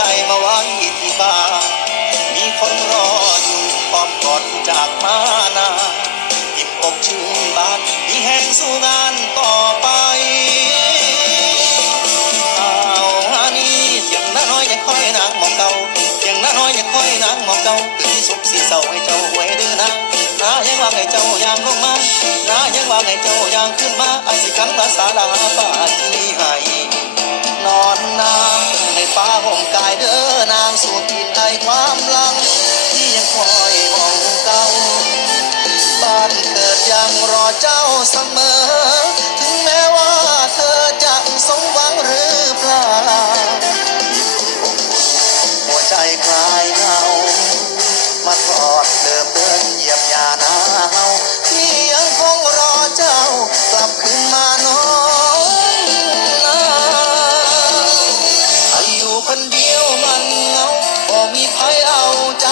ใจมาไว้ที่บ้านมีคนรออยู่อ้อมกอดจากมานาอิ่มอกชื่นบานมีแห่งสู้งานต่อไปเอาฮานี่เสียงน้าน้อยอย่าค่อยนางมองเก่าเสียงน้าน้อยอย่าค่อยนางมองเก่าคือสุขสีเศร้าให้เจ้าหวยดื้อนางน้ายังว่าให้เจ้ายังลงมาน้ายังว่าให้เจ้ายังขึ้นมาไอ้สิกันภาษาลาปาที่ให้นอนนาให้ฟ้าห่มกายเด้อนางสู่กินไอความหลังที่ยังคอยมองเก่าบ้านเกิดยังรอเจ้าเสมอถึงแม้ว่าเธอจะสมหวังหรือเปล่าหัวใจคลายเหงามาทอดเดิมเดินเหยียบยาหนาวที่ยังคงรอเจ้ากลับคืนมาน้องนาอยู่คนเดียวมันเหงาบ่มีใครเอาใจ